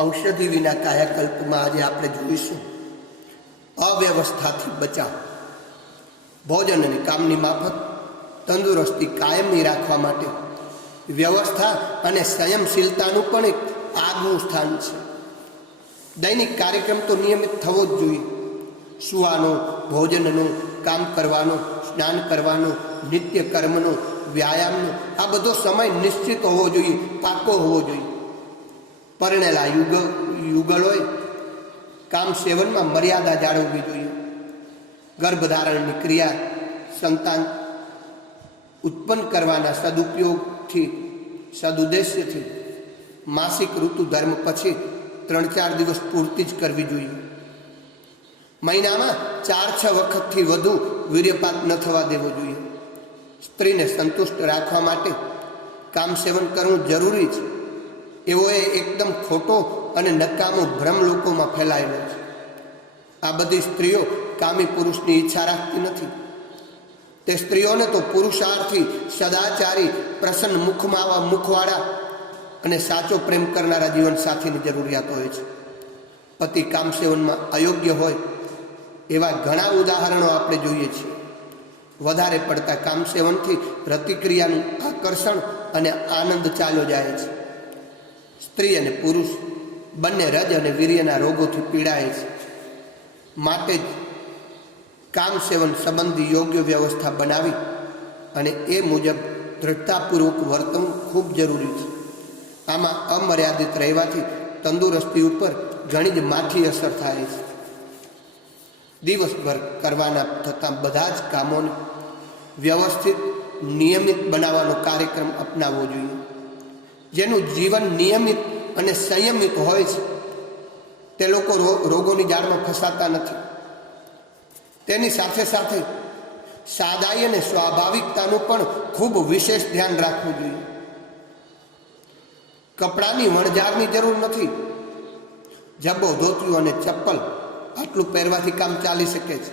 ઔષધિ વિના કાયાકલ્પમાં આજે આપણે જોઈશું અવ્યવસ્થાથી બચાવ. ભોજન અને કામની માફક તંદુરસ્તી કાયમી રાખવા માટે વ્યવસ્થા અને સંયમશીલતાનું પણ એક આગવું સ્થાન છે. દૈનિક કાર્યક્રમ તો નિયમિત થવો જ જોઈએ. સુવાનો, ભોજનનો, કામ કરવાનો, સ્નાન કરવાનો, નિત્ય કર્મનો, વ્યાયામનો આ બધો સમય નિશ્ચિત હોવો જોઈએ, પાકો હોવો જોઈએ. પરણેલા યુગલોએ કામ સેવનમાં મર્યાદા જાળવવી જોઈએ. ગર્ભધારણની ક્રિયા, સંતાન ઉત્પન્ન કરવાના સદુપયોગથી, સદુદ્દેશ્યથી માસિક ઋતુ ધર્મ પછી 3-4 દિવસ પૂરતી જ કરવી જોઈએ. મહિનામાં 4-6 વખતથી વધુ વીર્યપાત ન થવા દેવો જોઈએ. સ્ત્રીને સંતુષ્ટ રાખવા માટે કામ સેવન કરવું જરૂરી છે એવો એ એકદમ ખોટો અને નકામો ભ્રમ લોકોમાં ફેલાયેલો છે. આ બધી સ્ત્રીઓ કામી પુરુષની ઈચ્છા રાખતી નથી. તે સ્ત્રીઓને તો પુરુષાર્થી, સદાચારી, પ્રસન્ન મુખવાળા અને સાચો પ્રેમ કરનારા જીવન સાથીની જરૂરિયાત હોય છે. પતિ કામ સેવનમાં અયોગ્ય હોય એવા ઘણા ઉદાહરણો આપણે જોઈએ છીએ. વધારે પડતા કામ સેવનથી રતિક્રિયાનું આકર્ષણ અને આનંદ ચાલ્યો જાય છે. સ્ત્રી અને પુરુષ બંને રજ અને વીર્યના રોગોથી પીડાય છે. માટે જ કામ સેવન સંબંધી યોગ્ય વ્યવસ્થા બનાવી અને એ મુજબ દ્રઢતાપૂર્વક વર્તવું ખૂબ જરૂરી છે. આમાં અમર્યાદિત રહેવાથી તંદુરસ્તી ઉપર ઘણી જ માઠી અસર થાય છે. દિવસભર કરવાના થતા બધા જ કામોને વ્યવસ્થિત, નિયમિત બનાવવાનો કાર્યક્રમ અપનાવવો જોઈએ. જેનું જીવન નિયમિત અને સંયમિત હોય છે તે લોકો રોગોની જાળમાં ફસાતા નથી. તેની સાથે સાથે સાદાઈ અને સ્વાભાવિકતાનું પણ ખૂબ વિશેષ ધ્યાન રાખવું જોઈએ. કપડાની વણઝારની જરૂર નથી. જબ્બો, ધોતિયું અને ચપ્પલ આટલું પહેરવાથી કામ ચાલી શકે છે.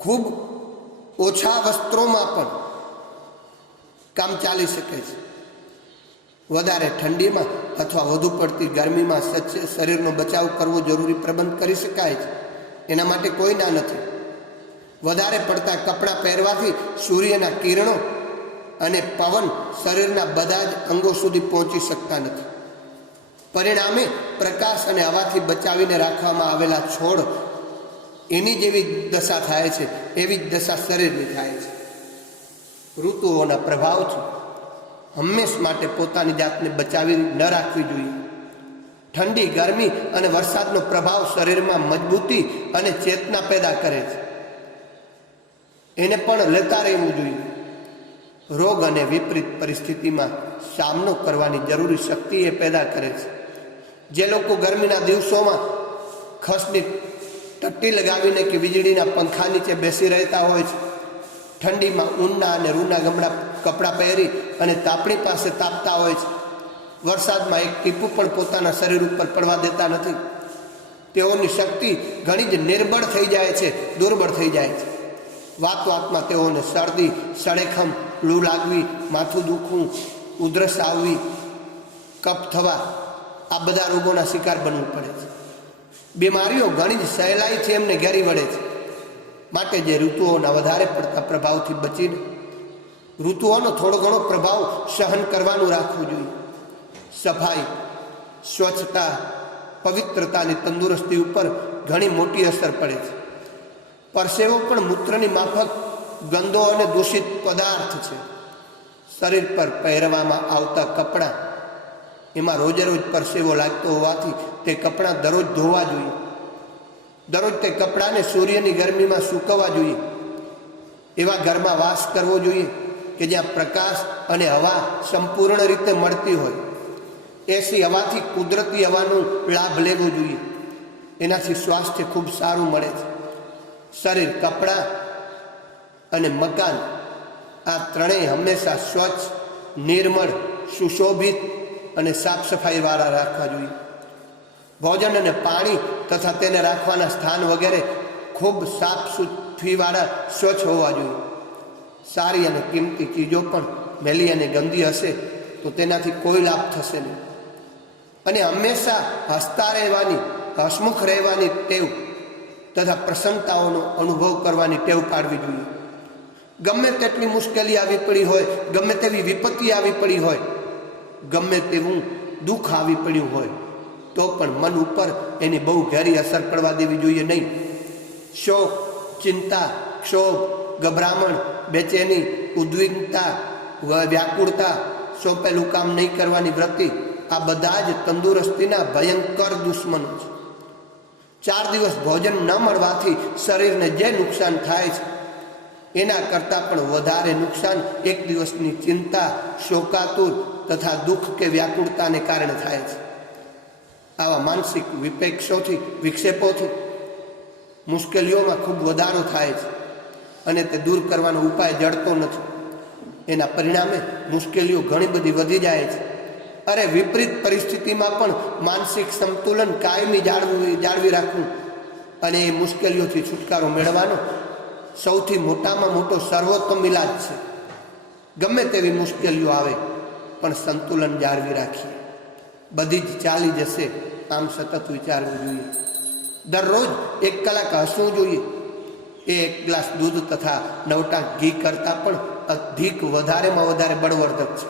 ખૂબ ઓછા વસ્ત્રોમાં પણ કામ ચાલી શકે છે. વધારે ઠંડીમાં અથવા વધુ પડતી ગરમીમાં શરીરનો બચાવ કરવો જરૂરી પ્રબંધ કરી શકાય છે. એના માટે કોઈ ના નથી. વધારે પડતા કપડાં પહેરવાથી સૂર્યના કિરણો અને પવન શરીરના બધા જ અંગો સુધી પહોંચી શકતા નથી. પરિણામે પ્રકાશ અને હવાથી બચાવીને રાખવામાં આવેલા છોડ એની જેવી દશા થાય છે, એવી જ દશા શરીરની થાય છે. ઋતુઓના પ્રભાવથી હંમેશ માટે પોતાની જાતને બચાવી ન રાખવી જોઈએ. ઠંડી, ગરમી અને વરસાદનો પ્રભાવ શરીરમાં મજબૂતી અને ચેતના પેદા કરે છે. એને પણ લેતા રહેવું જોઈએ. રોગ અને વિપરીત પરિસ્થિતિમાં સામનો કરવાની જરૂરી શક્તિ એ પેદા કરે છે. જે લોકો ગરમીના દિવસોમાં ખસની ટટ્ટી લગાવીને કે વીજળીના પંખા નીચે બેસી રહેતા હોય છે, ઠંડીમાં ઊનના અને રૂના ગમડા કપડાં પહેરી અને તાપણી પાસે તાપતા હોય છે, વરસાદમાં એક ટીપું પણ પોતાના શરીર ઉપર પડવા દેતા નથી, તેઓની શક્તિ ઘણી જ નિર્બળ થઈ જાય છે, દુર્બળ થઈ જાય છે. વાતમાં તેઓને શરદી, સળેખમ, લૂ લાગવી, માથું દુખવું, ઉધરસ આવવી, કફ થવા આ બધા રોગોના શિકાર બનવું પડે છે. બીમારીઓ ઘણી જ સહેલાઈથી એમને ઘેરી વળે છે. માટે જે ઋતુઓના વધારે પડતા પ્રભાવથી બચીને ઋતુઓનો થોડો ઘણો પ્રભાવ સહન કરવાનું રાખવું જોઈએ. સફાઈ, સ્વચ્છતા, પવિત્રતાની તંદુરસ્તી ઉપર ઘણી મોટી અસર પડે છે. પરસેવો પણ મૂત્રની માફક ગંદો અને દૂષિત પદાર્થ છે. શરીર પર પહેરવામાં આવતા કપડાં એમાં રોજે રોજ પરસેવો લાગતો હોવાથી તે કપડાં દરરોજ ધોવા જોઈએ. દરરોજ તે કપડાને સૂર્યની ગરમીમાં સૂકવવા જોઈએ. એવા ઘરમાં વાસ કરવો જોઈએ કે જ્યાં પ્રકાશ અને હવા સંપૂર્ણ રીતે મળતી હોય. એસી હવાથી કુદરતી હવાનો લાભ લેવો જોઈએ. એનાથી સ્વાસ્થ્ય ખૂબ સારું મળે છે. શરીર, કપડાં અને મકાન આ ત્રણેય હંમેશા સ્વચ્છ, નિર્મળ, સુશોભિત અને સાફ સફાઈવાળા રાખવા જોઈએ. ભોજન અને પાણી તથા તેને રાખવાના સ્થાન વગેરે ખૂબ સાફ સુથરીવાળા, સ્વચ્છ હોવા જોઈએ. સારી અને કિંમતી ચીજો પણ મેલી અને ગંદી હશે તો તેનાથી કોઈ લાભ થશે નહીં. અને હંમેશા હસતા રહેવાની, હસમુખ રહેવાની ટેવ તથા પ્રસન્નતાઓનો અનુભવ કરવાની ટેવ પાડવી જોઈએ. ગમે તેટલી મુશ્કેલી આવી પડી હોય, ગમે તેવી વિપત્તિ આવી પડી હોય, ગમે તેવું દુઃખ આવી પડ્યું હોય, તો પણ મન ઉપર એની બહુ ઘેરી અસર પડવા દેવી જોઈએ નહીં. શોક, ચિંતા, ક્ષોભ, ગભરામણ, બેચેની, ઉદ્વિગ્નતા, વ્યાકુળતા, સોંપેલું કામ નહીં કરવાની વૃત્તિ, આ બધા જ તંદુરસ્તીના ભયંકર દુશ્મનો છે. 4 દિવસ ભોજન ન મળવાથી શરીરને જે નુકસાન થાય છે એના કરતાં પણ વધારે નુકસાન 1 દિવસની ચિંતા, શોકાતુર તથા દુઃખ કે વ્યાકુળતાને કારણે થાય છે. આવા માનસિક વિક્ષેપોથી મુશ્કેલીઓમાં ખૂબ વધારો થાય છે અને તે દૂર કરવાનો ઉપાય જડતો નથી. એના પરિણામે મુશ્કેલીઓ ઘણી બધી વધી જાય છે. અરે વિપરીત પરિસ્થિતિમાં પણ માનસિક સંતુલન કાયમી જાળવી રાખવું અને એ મુશ્કેલીઓથી છુટકારો મેળવવાનો સૌથી મોટામાં મોટો સર્વોત્તમ ઇલાજ છે. ગમે તેવી મુશ્કેલીઓ આવે પણ સંતુલન જાળવી રાખીએ. બધી જ ચાલી જશે આમ સતત વિચારવું જોઈએ. દરરોજ 1 કલાક હસવું જોઈએ. એ 1 ગ્લાસ દૂધ તથા 9 ટાંક ઘી કરતાં પણ અધિક વધારેમાં વધારે બળવર્ધક છે.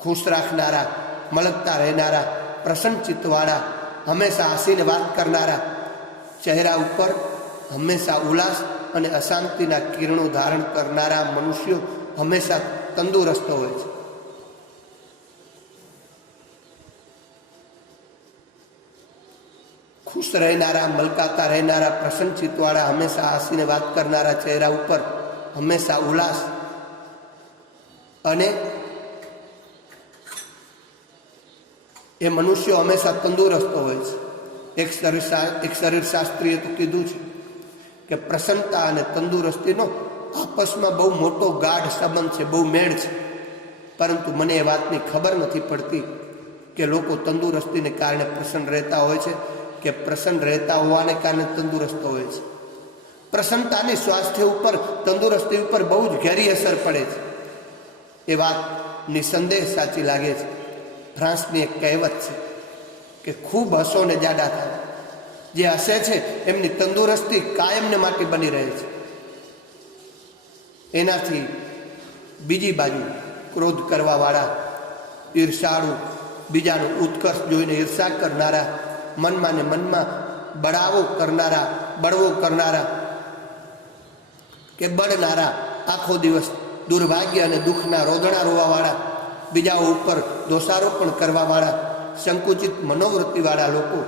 ખુશ રાખનારા, મળગતા રહેનારા, પ્રસન્ન ચિત્તવાળા, હંમેશા હસીને વાત કરનારા, ચહેરા ઉપર હંમેશા ઉલ્લાસ અને અશાંતિના કિરણો ધારણ કરનારા મનુષ્યો હંમેશા તંદુરસ્ત હોય છે. ખુશ રહેનારા, મલકાતા રહેનારા, પ્રસન્ન ચિત્તવાળા, હંમેશા હસીને વાત કરનારા, ચહેરા ઉપર હંમેશા ઉલ્લાસ અને એ મનુષ્યો હંમેશા તંદુરસ્ત હોય છે. એક શરીરશાસ્ત્રીએ તો કીધું છે કે પ્રસન્નતા અને તંદુરસ્તીનો આપસમાં બહુ મોટો ગાઢ સંબંધ છે, બહુ મેળ છે. પરંતુ મને એ વાતની ખબર નથી પડતી કે લોકો તંદુરસ્તીને કારણે પ્રસન્ન રહેતા હોય છે કે પ્રસન્ન રહેતા હોવાને કારણે તંદુરસ્ત હોય છે. પ્રસન્નતાની સ્વાસ્થ્ય ઉપર, તંદુરસ્તી ઉપર બહુ જ ઘેરી અસર પડે છે. એ વાત નિસંદેહ સાચી લાગે છે. ફ્રાન્સની એક કહેવત છે કે ખૂબ હસો ને જાડા થાય. જે હસે છે એમની તંદુરસ્તી કાયમને માટે બની રહે છે. એનાથી બીજી બાજુ ક્રોધ કરવાવાળા, ઈર્ષાળુ, બીજાનો ઉત્કર્ષ જોઈને ઈર્ષા કરનારા, મનમાં ને મનમાં બળવો કરનારા કે બળનારા, આખો દિવસ દુર્ભાગ્ય અને દુઃખના રોદણા રોવાવાળા, બીજાઓ ઉપર દોષારોપણ કરવાવાળા, સંકુચિત મનોવૃત્તિવાળા લોકો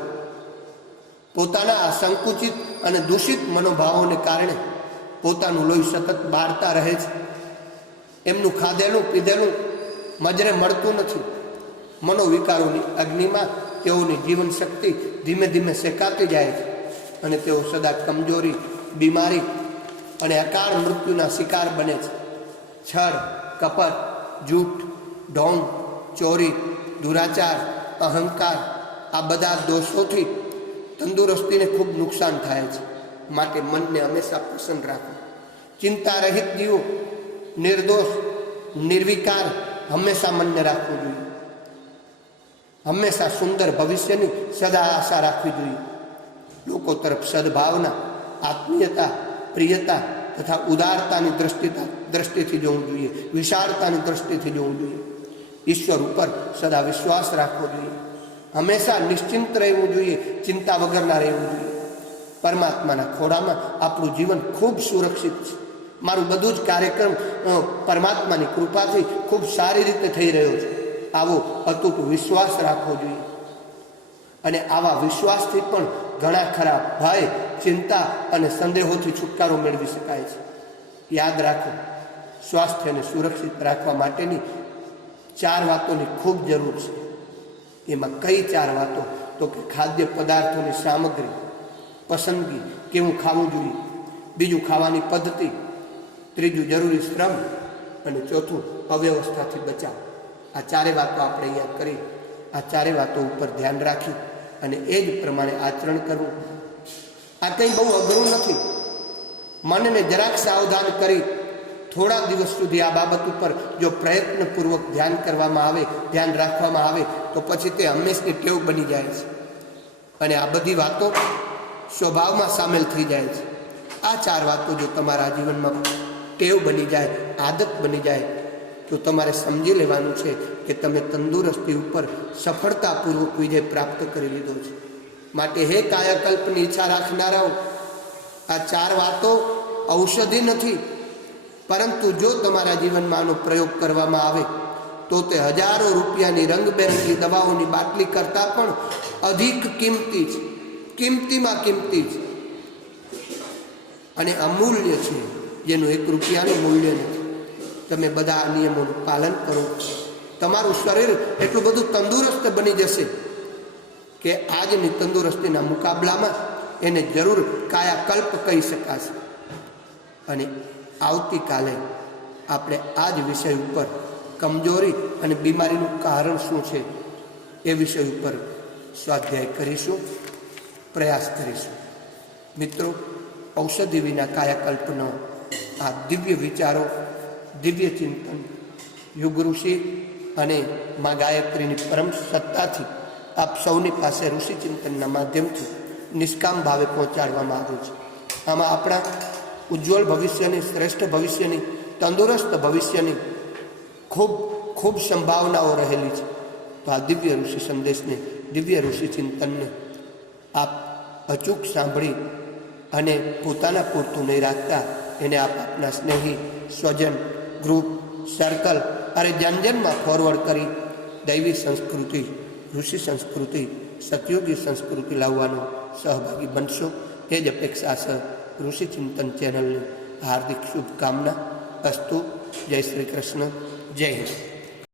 પોતાના આ સંકુચિત અને દૂષિત મનોભાવોને કારણે પોતાનું લોહી સતત બાળતા રહે છે. એમનું ખાધેલું પીધેલું મજરે મળતું નથી. મનોવિકારોની અગ્નિમાં તેઓની જીવન શક્તિ ધીમે ધીમે શેકાતી જાય છે અને તેઓ સદા કમજોરી, બીમારી અને અકાળ મૃત્યુના શિકાર બને છે. છળ, કપટ, જૂઠ, ઢોંગ, ચોરી, દુરાચાર, અહંકાર, આ બધા દોષોથી તંદુરસ્તીને ખૂબ નુકસાન થાય છે. માટે મનને હંમેશા પ્રસન્ન રાખવું. ચિંતા રહિત જીવો, નિર્દોષ, નિર્વિકાર હંમેશા મનને રાખવું જોઈએ. હંમેશા સુંદર ભવિષ્યની સદા આશા રાખવી જોઈએ. લોકો તરફ સદભાવના, આત્મીયતા, પ્રિયતા તથા ઉદારતાની દ્રષ્ટિથી જોવું જોઈએ. વિશાળતાની દ્રષ્ટિથી જોવું જોઈએ. ઈશ્વર ઉપર સદા વિશ્વાસ રાખવો જોઈએ. હંમેશા નિશ્ચિંત રહેવું જોઈએ, ચિંતા વગરના રહેવું જોઈએ. પરમાત્માના ખોળામાં આપણું જીવન ખૂબ સુરક્ષિત છે. મારું બધું જ કાર્યક્રમ પરમાત્માની કૃપાથી ખૂબ સારી રીતે થઈ રહ્યો છે. આવો અતૂટ વિશ્વાસ રાખવો જોઈએ. અને આવા વિશ્વાસથી પણ ઘણા ખરા ભય, ચિંતા અને સંદેહોથી છુટકારો મેળવી શકાય છે. યાદ રાખો, સ્વાસ્થ્યને સુરક્ષિત રાખવા માટેની 4 વાતોની ખૂબ જરૂર છે. એમાં કઈ 4 વાતો? તો કે ખાદ્ય પદાર્થોની સામગ્રી, પસંદગી, કેવું ખાવું જોઈએ. બીજું, ખાવાની પદ્ધતિ. ત્રીજું, જરૂરી શ્રમ. અને ચોથું, અવ્યવસ્થાથી બચાવ. આ 4 વાતો આપણે અહીંયા કરી. આ 4 વાતો ઉપર ધ્યાન રાખી અને એ જ પ્રમાણે આચરણ કરવું. આ કંઈ બહુ અઘરું નથી. મનને જરાક સાવધાન કરી થોડા દિવસ સુધી આ બાબત ઉપર જો પ્રયત્નપૂર્વક ધ્યાન કરવામાં આવે, ધ્યાન રાખવામાં આવે તો પછી તે હંમેશની ટેવ બની જાય છે અને આ બધી વાતો સ્વભાવમાં સામેલ થઈ જાય છે. આ 4 વાતો જો તમારા જીવનમાં ટેવ બની જાય, આદત બની જાય, તો તમારે સમજી લેવાનું છે કે તમે તંદુરસ્તી ઉપર સફળતાપૂર્વક વિજય પ્રાપ્ત કરી લીધો છે. માટે હે કાયાકલ્પની ઈચ્છા રાખનારાઓ, આ 4 વાતો ઔષધિ નથી, પરંતુ જો તમારા જીવનમાં આનો પ્રયોગ કરવામાં આવે તો તે હજારો રૂપિયાની રંગબેરંગી દવાઓની બાટલી કરતાં પણ અધિક કિંમતી છે, કિંમતીમાં કિંમતી છે અને અમૂલ્ય છે, જેનું 1 રૂપિયાનું મૂલ્ય નથી. તમે બધા આ નિયમોનું પાલન કરો, તમારું શરીર એટલું બધું તંદુરસ્ત બની જશે કે આજની તંદુરસ્તીના મુકાબલામાં એને જરૂર કાયાકલ્પ કહી શકાશે. અને આવતીકાલે આપણે આ જ વિષય ઉપર કમજોરી અને બીમારીનું કારણ શું છે એ વિષય ઉપર સ્વાધ્યાય કરીશું, પ્રયાસ કરીશું. મિત્રો, ઔષધિ વિના કાયાકલ્પનો આ દિવ્ય વિચારો, દિવ્ય ચિંતન યુગ ઋષિ અને મા ગાયત્રીની પરમ સત્તાથી આપ સૌની પાસે ઋષિ ચિંતનના માધ્યમથી નિષ્કામ ભાવે પહોંચાડવામાં આવ્યું છે. આમાં આપણા ઉજ્જવળ ભવિષ્યની, શ્રેષ્ઠ ભવિષ્યની, તંદુરસ્ત ભવિષ્યની ખૂબ ખૂબ સંભાવનાઓ રહેલી છે. તો આ દિવ્ય ઋષિ સંદેશને, દિવ્ય ઋષિ ચિંતનને આપ અચૂક સાંભળી અને પોતાના પૂરતું નહીં રાખતા એને આપ આપના સ્નેહી, સ્વજન, ગ્રુપ, સર્કલ અને જનજનમાં ફોરવર્ડ કરી દૈવી સંસ્કૃતિ, ઋષિ સંસ્કૃતિ, સતયુગી સંસ્કૃતિ લાવવાનો સહભાગી બનશો. એ જ અપેક્ષા છે ઋષિ ચિંતન ચેનલની હાર્દિક શુભકામના. અસ્તુ. જય શ્રી કૃષ્ણ. જય હિન્દ.